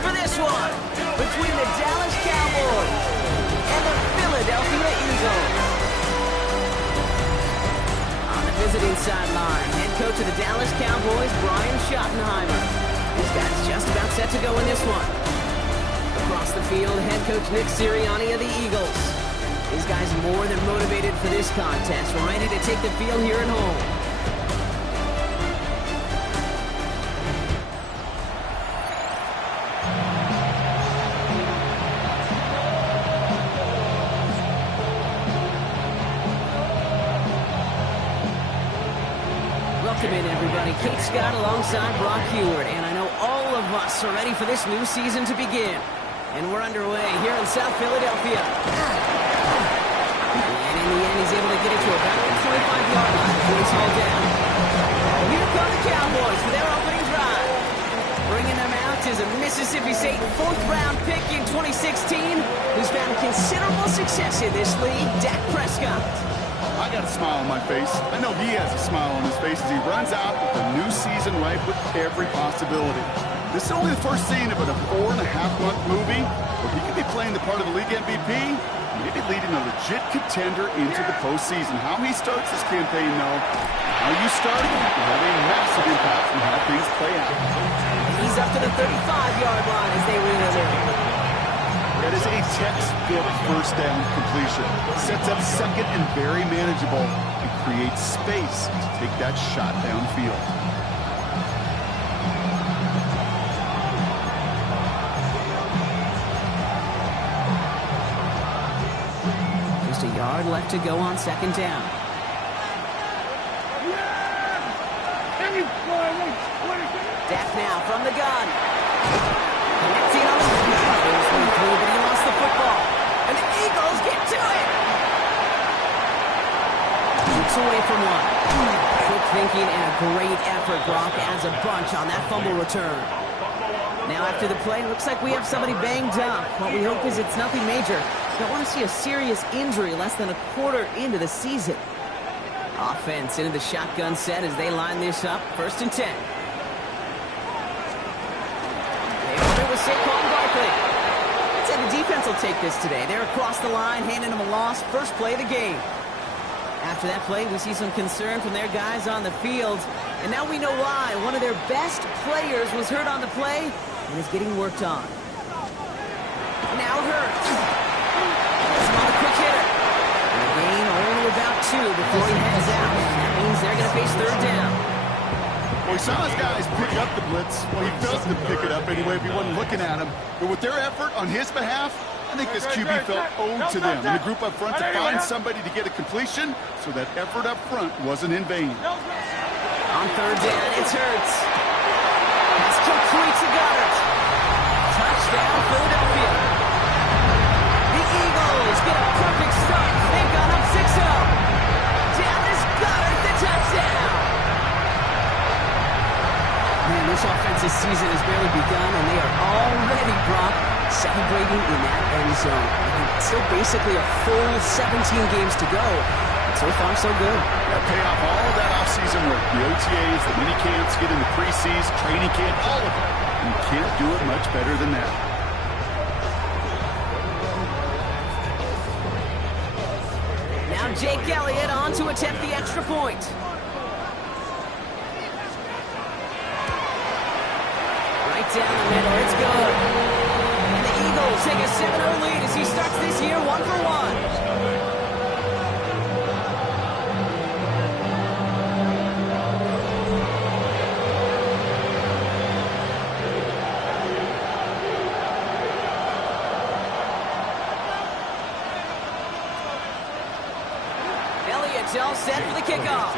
for this one between the Dallas Cowboys and the Philadelphia Eagles. On the visiting sideline, head coach of the Dallas Cowboys, Brian Schottenheimer. This guy's just about set to go in this one. Across the field, head coach Nick Sirianni of the Eagles. These guys more than motivated for this contest, ready to take the field here at home. Welcome in, everybody. Kate Scott alongside Brock Heward, and I know all of us are ready for this new season to begin. And we're underway here in South Philadelphia. And in the end, he's able to get it to about the 25-yard line before he's hauled down. Well, here come the Cowboys for their opening drive. Bringing them out is a Mississippi State fourth-round pick in 2016 who's found considerable success in this league, Dak Prescott. I got a smile on my face. I know he has a smile on his face as he runs out with the new season ripe with every possibility. This is only the first scene of a 4.5-month movie where he could be playing the part of the league MVP, maybe leading a legit contender into the postseason. How he starts this campaign, though, how you start, will have a massive impact on how things play out. He's up to the 35-yard line as they reel it in. That is a textbook first down completion. Sets up second and very manageable and creates space to take that shot downfield. Just a yard left to go on second down. Dak now from the gun. Connecting on the through, but he lost the football. And the Eagles get to it. Shoots away from one. Quick thinking and a great effort, Brock, as a bunch on that fumble return. Now after the play, looks like we have somebody banged up. What we hope is it's nothing major. Don't want to see a serious injury less than a quarter into the season. Offense into the shotgun set as they line this up. 1st and 10. They open with Saquon Barkley. I'd say the defense will take this today. They're across the line, handing them a loss. First play of the game. After that play, we see some concern from their guys on the field. And now we know why. One of their best players was hurt on the play and is getting worked on. Now hurt. That's another quick hitter. And a gain only about 2 before he heads out. That means they're going to face 3rd down. Well, he saw his guys pick up the blitz. Well, he felt them pick it up anyway if he wasn't looking at him. But with their effort on his behalf, I think this QB felt owed to them and the group up front to find somebody to get a completion, so that effort up front wasn't in vain. On 3rd down, it's Hurts. That's complete to Goddard. Touchdown, Philadelphia. The Eagles get a perfect start. They've gone up 6-0. Dallas Goddard, the touchdown. Man, this offensive season has barely begun, and they are already, Brock, celebrating in that end zone. And still basically a full 17 games to go. And so far, so good. Yeah, pay off all of that offseason work. The OTAs, the mini camps, get in the preseason, training camp, all of it. You can't do it much better than that. Now Jake Elliott on to attempt the extra point. Right down the middle, it's good. And the Eagles take a 7-0 lead as he starts this year 1-for-1. Elliott's all set for the kickoff.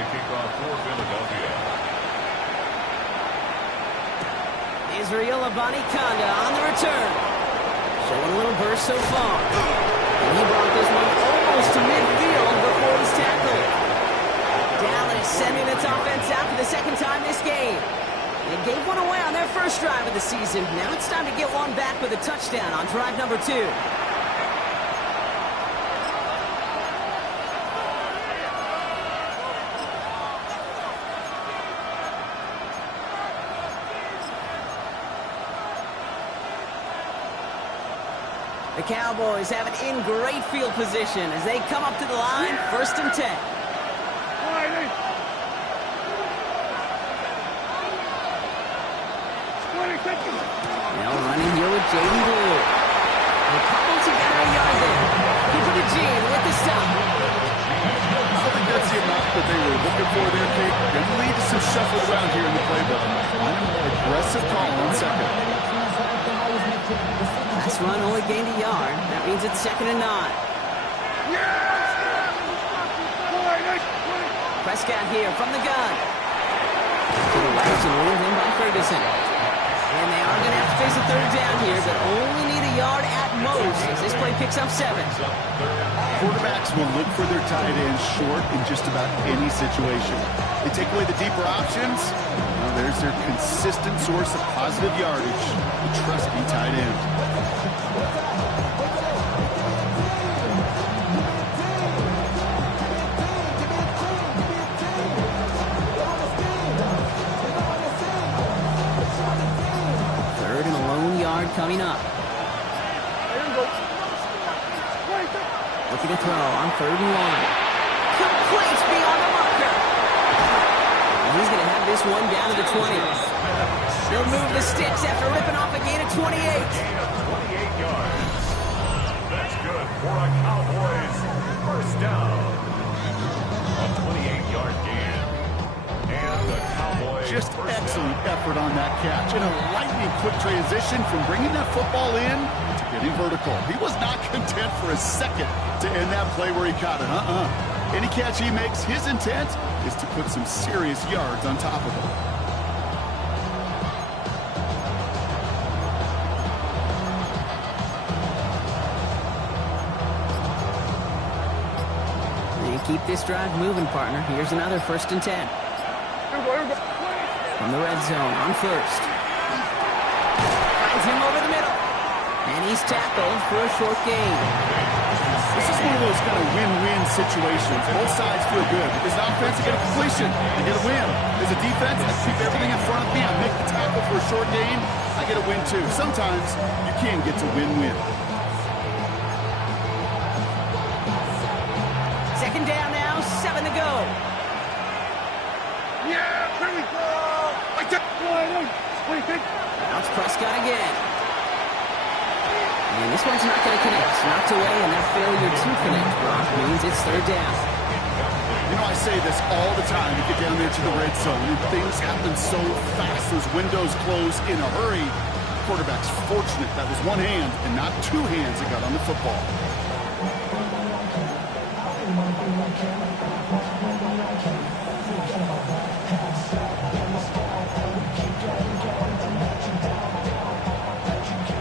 Israel Abanikanda on the return. Showing a little burst so far. And he brought this one almost to midfield before he's tackled. Dallas sending its offense out for the 2nd time this game. They gave one away on their first drive of the season. Now it's time to get one back with a touchdown on drive number 2. The Cowboys have it in great field position as they come up to the line, 1st and 10. Now running here with Jaden Blue. They cobble together a yard there. Keeper to Gene with the stop. I don't think that's the amount that they were looking for there, Kate. Going to lead to some shuffle around here in the playbook. I'm a more aggressive call on 2nd. Last run only gained a yard. That means it's 2nd and 9. Prescott here from the gun. To the left and ruled in by Ferguson. And they are going to have to face a 3rd down here, but only need a yard at most as this play picks up 7. Quarterbacks will look for their tight end short in just about any situation. They take away the deeper options. Well, there's their consistent source of positive yardage, the trusty tight end. Coming up. Looking to throw on 3rd and 1. Complete beyond the marker. And he's going to have this one down to the 20. They'll move the sticks after ripping off a gain of 28. 28 yards. That's good for a Cowboys 1st down. A 28-yard gain. And the Cowboys just excellent effort on that catch. And a lightning quick transition from bringing that football in to getting vertical. He was not content for a second to end that play where he caught it. Any catch he makes, his intent is to put some serious yards on top of it. They keep this drive moving, partner. Here's another 1st and 10. From the red zone on 1st. Finds him over the middle. And he's tackled for a short gain. This is one of those kind of win-win situations. Both sides feel good. Because the offense, you get a completion, you get a win. As a defense, I keep everything in front of me. I make the tackle for a short gain, I get a win too. Sometimes you can get to win-win. 2nd down now, 7 to go. Now it's Prescott again. And this one's not going to connect. Knocked away, and that failure to connect, Brock, means it's 3rd down. You know, I say this all the time. You get down there to the red zone, and things happen so fast. Those windows close in a hurry. The quarterback's fortunate that was one hand and not 2 hands that got on the football.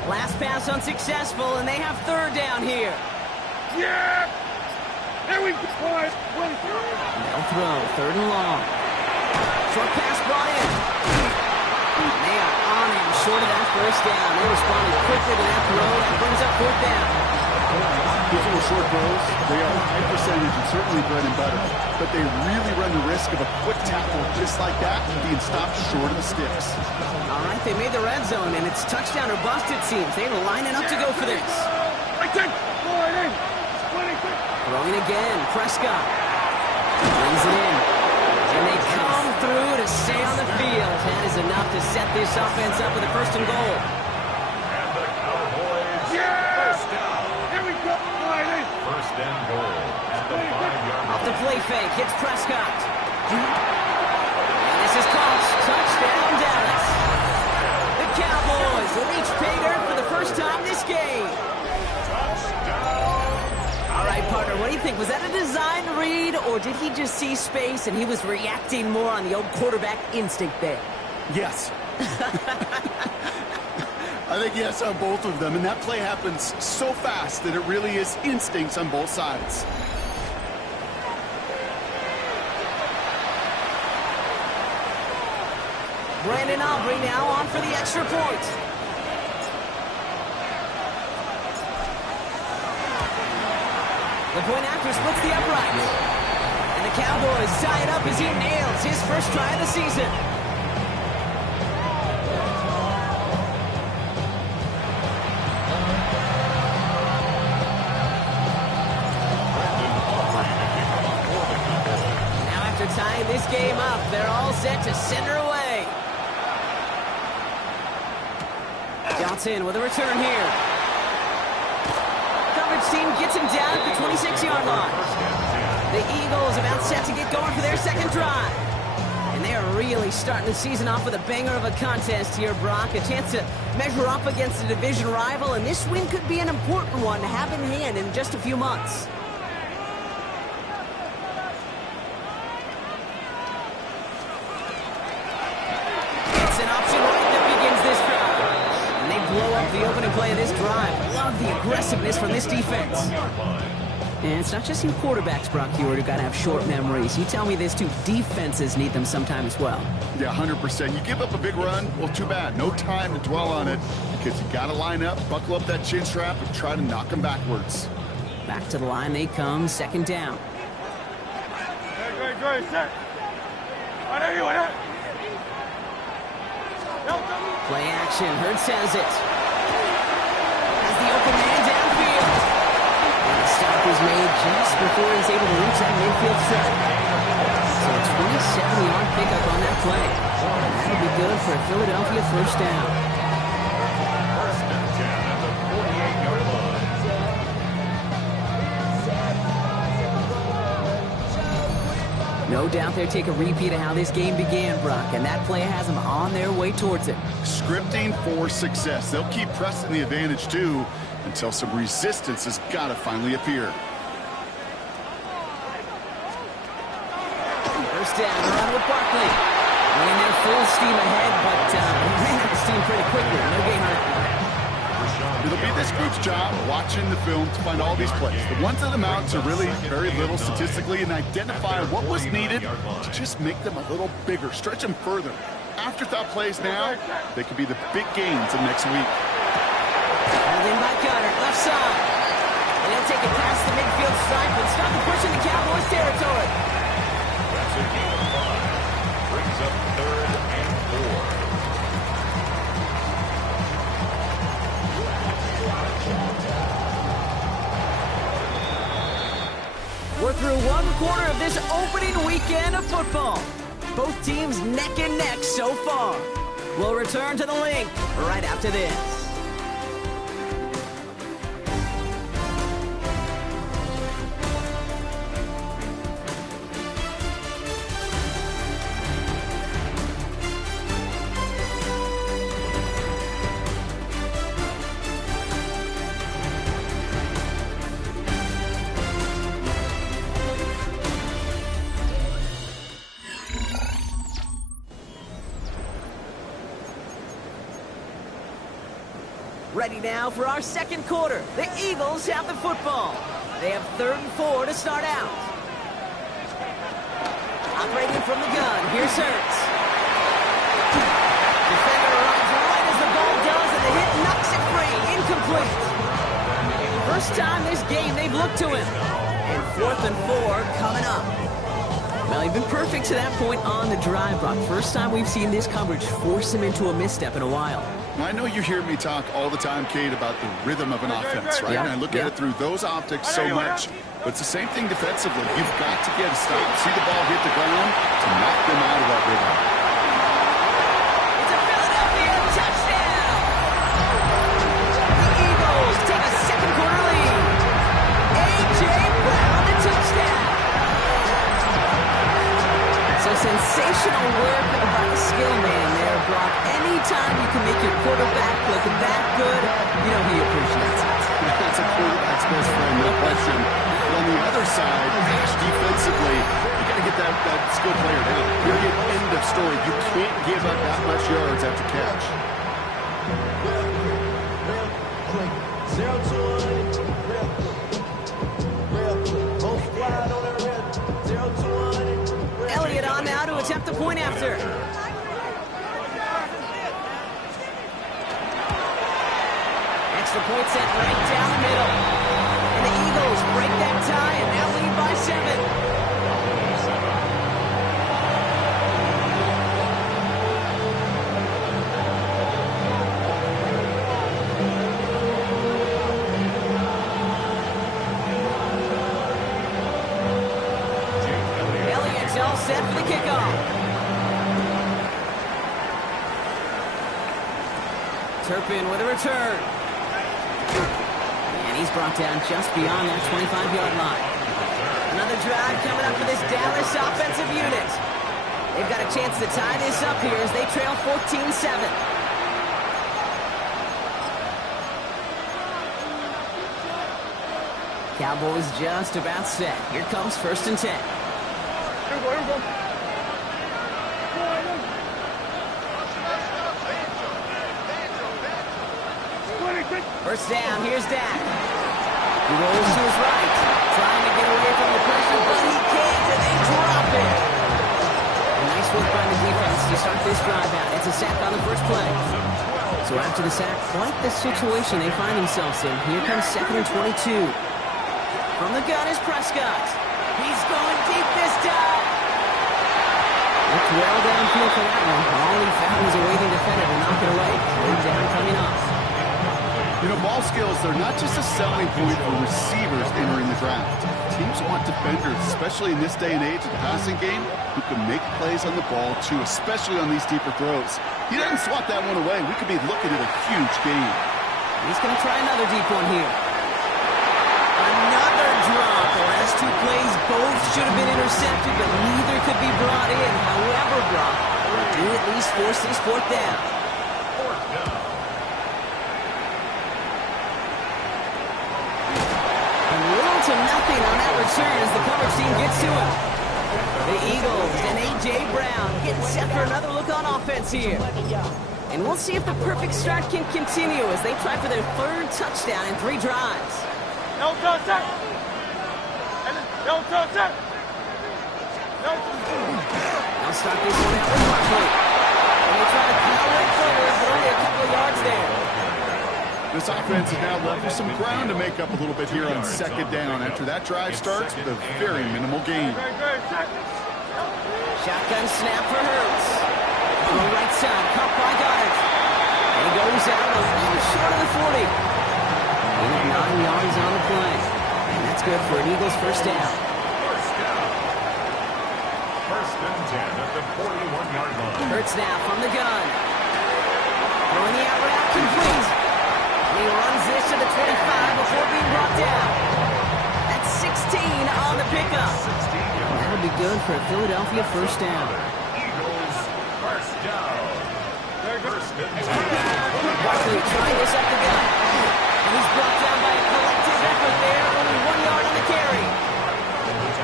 Last pass unsuccessful, and they have 3rd down here. There we go. They'll throw, 3rd and long. Short pass brought in. They are on him short of that 1st down. They responded quickly to that throw. That brings up 4th down. These little short throws, they are high percentage and certainly bread and butter. But they really run the risk of a quick tackle just like that being stopped short of the sticks. All right, they made the red zone, and it's touchdown or bust, it seems. They were lining up to go for this. Throwing again, Prescott. Brings it in. And they come through to stay on the field. That is enough to set this offense up with a 1st and goal. And the Cowboys 1st down. Here we go. 1st and goal at the 5-yard line. Off the play fake, hits Prescott. And this is caught. Touchdown, Dallas. The Cowboys reach pay dirt for the 1st time this game. All right, partner, what do you think? Was that a design read, or did he just see space and he was reacting more on the old quarterback instinct there? Yes. I think yes on both of them, and that play happens so fast that it really is instincts on both sides. Brandon Aubrey now on for the extra point. The point after splits the upright. And the Cowboys tie it up as he nails his 1st try of the season. Bounce in with a return here. Coverage team gets him down at the 26-yard line. The Eagles about set to get going for their second drive. And they are really starting the season off with a banger of a contest here, Brock. A chance to measure up against a division rival, and this win could be an important one to have in hand in just a few months. It's an option right that begins this drive. And they blow up the opening play of this drive. Love the aggressiveness from this defense. And it's not just your quarterbacks, Brock Hewitt, who got to have short memories. You tell me this too. Defenses need them sometime as well. Yeah, 100%. You give up a big run, well, too bad. No time to dwell on it because you got to line up, buckle up that chin strap, and try to knock them backwards. Back to the line they come, second down. Play action. Hurts has it. Has the open man downfield. And the stop is made just before he's able to reach that midfield threat. So a 27-yard pickup on that play. And that'll be good for a Philadelphia first down. First and 10 at the 48-yard line. No doubt they'll take a repeat of how this game began, Brock, and that play has them on their way towards it. Scripting for success. They'll keep pressing the advantage, too, until some resistance has got to finally appear. First down, around with Barkley. Running their full steam ahead, but ran out of steam pretty quickly. No gain on that one. It'll be this group's job watching the film to find all these plays. The ones that amount to really very little statistically and identify what was needed to just make them a little bigger, stretch them further. Afterthought plays now, they could be the big gains of next week. Held in by Gunner, left side. And he'll take it past the midfield stripe and start the push in the Cowboys territory. That's a gain of 5. Brings up 3rd and 4. We're through one quarter of this opening weekend of football. Both teams neck and neck so far. We'll return to the link right after this. Ready now for our second quarter. The Eagles have the football. They have 3rd and 4 to start out. Operating from the gun, here's Hurts. Defender arrives right as the ball does, and the hit knocks it free. Incomplete. First time this game they've looked to him. And 4th and 4 coming up. Well, he's been perfect to that point on the drive, Brock. First time we've seen this coverage force him into a misstep in a while. I know you hear me talk all the time, Kate, about the rhythm of an offense, right? Yeah. And I look at it through those optics so much. But it's the same thing defensively. You've got to get a stop, see the ball hit the ground to knock them out of that rhythm. It's a Philadelphia touchdown! The Eagles take a second quarter lead. A.J. Brown, the touchdown! So sensational work by the skill man there, Brock. Anytime you can make your quarterback look that good, you know he appreciates it. That's a quarterback's best friend, no question. But on the other side, gosh, defensively, you got to get that skill player down. Period. End of story. You can't give up that much yards after catch. Elliott on now to attempt the point after. Extra point set right down the middle. And the Eagles break that tie and now lead by 7. Elliott's all set for the kickoff. Turpin with a return. And he's brought down just beyond that 25-yard line. Another drive coming up for this Dallas offensive unit. They've got a chance to tie this up here as they trail 14-7. Cowboys just about set. Here comes 1st and 10. Here we go. First down, here's Dak. He rolls to his right, trying to get away from the pressure, but he can't, and they drop it. Nice work by the defense to start this drive out. It's a sack on the first play. So after the sack, quite the situation they find themselves in. Here comes 2nd and 22. From the gun is Prescott. He's going deep this time. Looked well downfield for that one. All he found was a waiting defender to knock it away. Third down coming up. You know, ball skills, they're not just a selling point for receivers entering the draft. Teams want defenders, especially in this day and age of the passing game, who can make plays on the ball, too, especially on these deeper throws. He doesn't swat that one away. We could be looking at a huge game. He's going to try another deep one here. Another drop. The last two plays both should have been intercepted, but neither could be brought in. However, Brock will do at least force this 4th down. To nothing on that return as the coverage team gets to him. The Eagles and A.J. Brown getting set for another look on offense here. And we'll see if the perfect start can continue as they try for their 3rd touchdown in 3 drives. No touchdown! No touchdown! No touchdown! They'll start this one out with Barkley. And they try to power it forward, but only a couple of yards there. This offense is now left with some ground to make up a little bit here on 2nd down after that drive starts with a very minimal gain. Shotgun snap for Hurts. On the right side, caught by Goddard. And he goes out a little short of the 40. And 9 yards on the play. And that's good for an Eagles 1st down. 1st and 10 at the 41-yard line. Hurts now from the gun. Throwing the out route complete. He runs this to the 25 before being brought down. That's 16 on the pickup. That'll be good for a Philadelphia 1st down. Eagles 1st down. 1st and 10. Barkley trying this up the gut. And he's brought down by a collective effort there. Only 1 yard on the carry.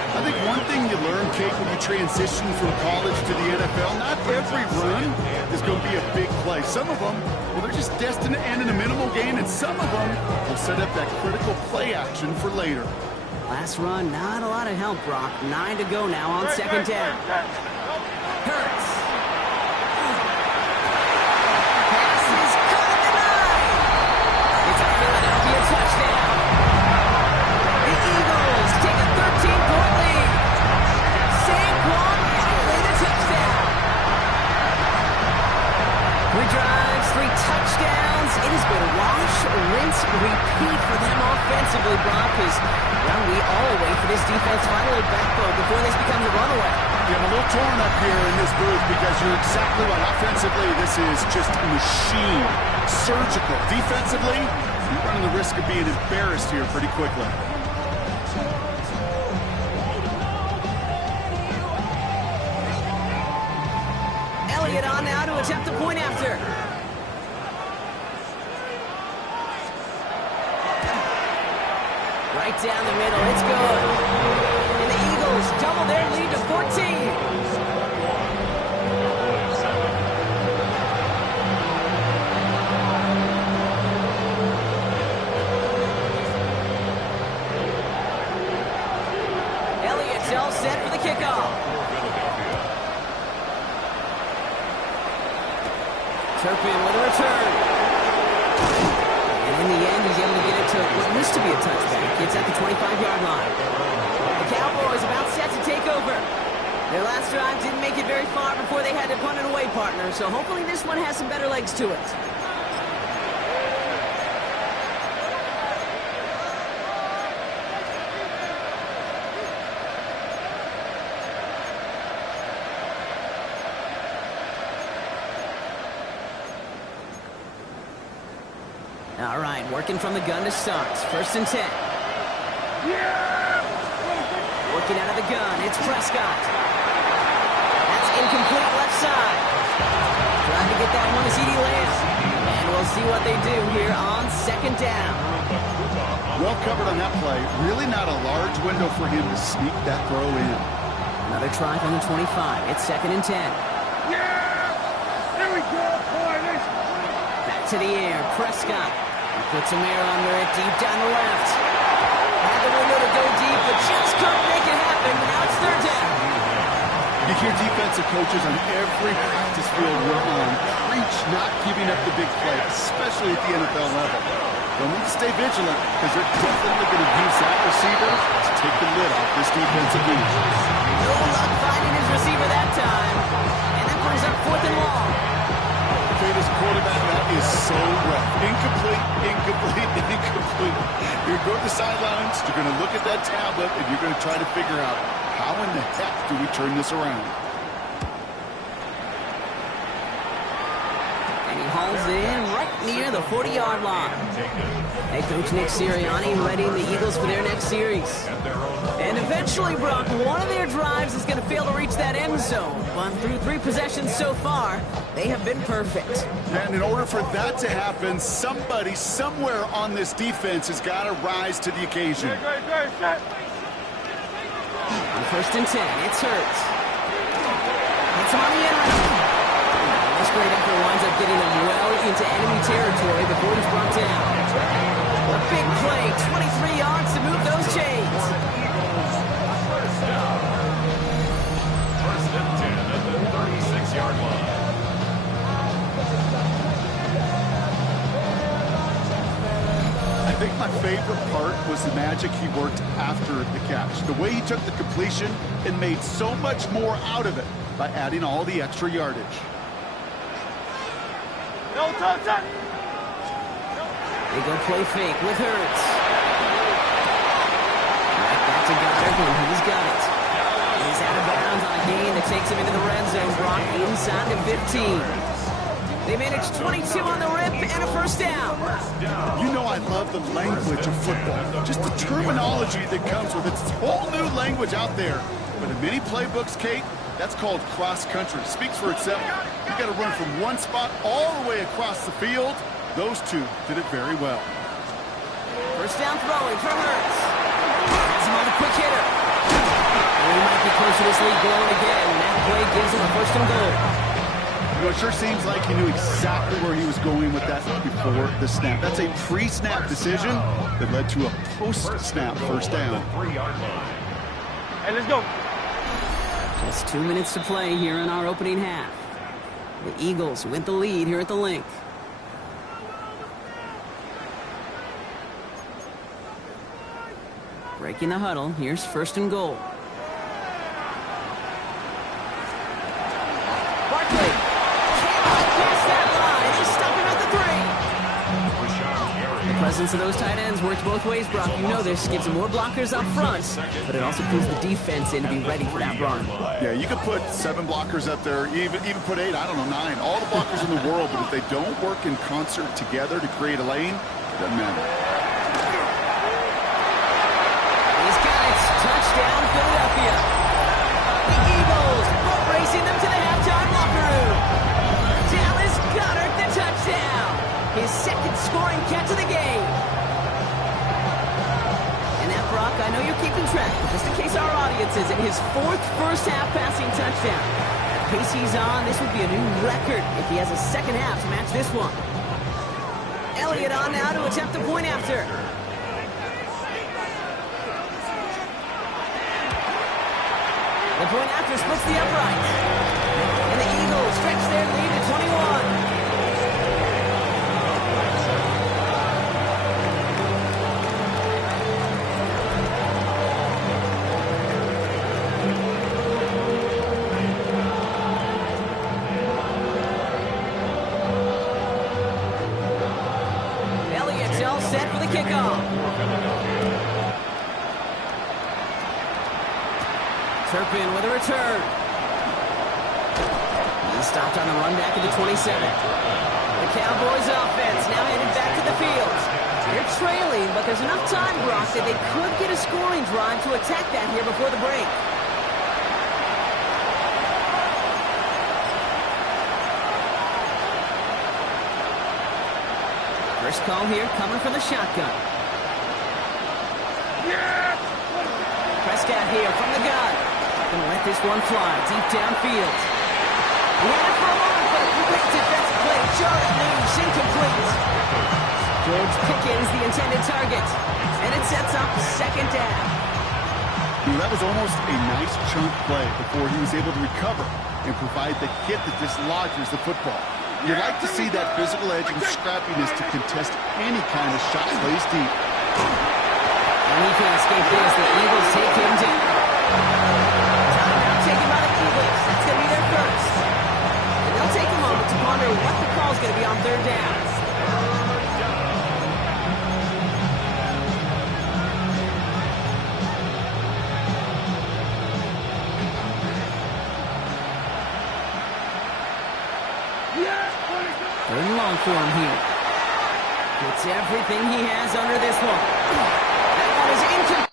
I think one thing you learn, Kate, when you transition from college to the NFL, not every run is going to be a big play. Some of them, well, they're just destined to end in a minimal gain, and some of them will set up that critical play action for later. Last run, not a lot of help, Brock. 9 to go now on 2nd down. Hurts. Pass is caught at the 9. It's a Philadelphia touchdown. The Eagles take a 13-point lead. Saquon Barkley the touchdown. 3 drives, 3 touchdowns. It has been wash, rinse, repeat for them offensively, Brock, as well, we all wait for this defense finally backbone before this becomes a runaway. Yeah, I'm a little torn up here in this booth because you're exactly right. Offensively, this is just a machine. Surgical. Defensively, you're running the risk of being embarrassed here pretty quickly. Elliott on now to attempt the point after. Right down the middle, it's good. And the Eagles double their lead to 14. Elliott's all set for the kickoff. Turpin with a return. And in the end, he's able to get it to what used to be a touchback. It's at the 25-yard line. The Cowboys about set to take over. Their last drive didn't make it very far before they had to punt it away, partner. So hopefully this one has some better legs to it. All right, working from the gun to start. 1st and 10. Working out of the gun. It's Prescott. That's incomplete left side. Trying to get that one to CD Lamb. And we'll see what they do here on 2nd down. Well covered on that play. Really not a large window for him to sneak that throw in. Another try from the 25. It's 2nd and 10. Here we go, boys. Back to the air. Prescott. He puts some air under it deep down the left. Had the window to go deep, but just couldn't make it happen. Now it's 3rd down. You hear defensive coaches on every practice field we're on preach not giving up the big play, especially at the NFL level. They'll need to stay vigilant because they're definitely going to use that receiver to take the lid off this defensive unit. No luck finding his receiver that time. And that brings up 4th and long. This quarterback, that is so rough. Incomplete, incomplete, incomplete. You're going to the sidelines, you're going to look at that tablet, and you're going to try to figure out how in the heck do we turn this around. And he hauls in right near the 40-yard line. Head coach Nick Sirianni readying the Eagles for their next series. And eventually, Brock, one of their drives is going to fail to reach that end zone. But through 3 possessions so far, they have been perfect. And in order for that to happen, somebody somewhere on this defense has got to rise to the occasion. On 1st and 10, it's Hurts. It's on the end. This great effort winds up getting them well into enemy territory before he's brought down. A big play, 23 yards to move those chains. First and 10 at the 36-yard line. I think my favorite part was the magic he worked after the catch. The way he took the completion and made so much more out of it by adding all the extra yardage. They go play fake with Hurts. Right back to Goddard, and he's got it. He's out of bounds on a gain that takes him into the red zone, brought inside the 15. They managed 22 on the rip and a 1st down. You know I love the language of football. Just the terminology that comes with it. It's a whole new language out there. But in many playbooks, Kate, that's called cross-country. Speaks for itself. You got to run from one spot all the way across the field. Those two did it very well. 1st down throwing for Hurts. Has him on the quick hitter. And he might be close to this lead going again. That play gives him a 1st and goal. You know, it sure seems like he knew exactly where he was going with that before the snap. That's a pre-snap decision that led to a post-snap 1st down. Hey, let's go. Just 2 minutes to play here in our opening half. The Eagles with the lead here at the Link. Breaking the huddle. Here's 1st and goal. Barkley cannot pass that line. He's stopping at the 3. The presence of those tight ends works both ways, Brock. You know this. Gives them more blockers up front, but it also puts the defense in to be ready for that run. Yeah, you could put 7 blockers up there, even put 8, I don't know, 9. All the blockers in the world, but if they don't work in concert together to create a lane, it doesn't matter. Touchdown, Philadelphia. The Eagles boat racing them to the halftime locker room. Dallas Goedert, the touchdown. His 2nd scoring catch of the game. And that, Brock, I know you're keeping track, just in case our audience isn't, his 4th first-half passing touchdown. At the pace he's on, this would be a new record if he has a 2nd half to match this one. Elliott on now to attempt the point after. The point after splits the upright. And the Eagles stretch their lead to 21. Elliott's all set for the kickoff. Turpin with a return. He's stopped on the run back at the 27. The Cowboys offense now headed back to the field. but there's enough time, Brock, that they could get a scoring drive to attack that here before the break. First call here coming from the shotgun. Prescott here from the gun. Gonna let this one fly deep downfield. He had it for a moment, but a quick defensive play. Jarred loose, incomplete. George Pickens, the intended target. And it sets up second down. That was almost a nice chunk play before he was able to recover and provide the hit that dislodges the football. You like to see that physical edge and scrappiness to contest any kind of shot plays deep. And he can escape this. The Eagles take him down. Timeout taken by the Eagles. That's going to be their first. And they'll take a moment to ponder what the call's going to be on third down. Third and long for him here. Gets everything he has under this one. That one is incomplete.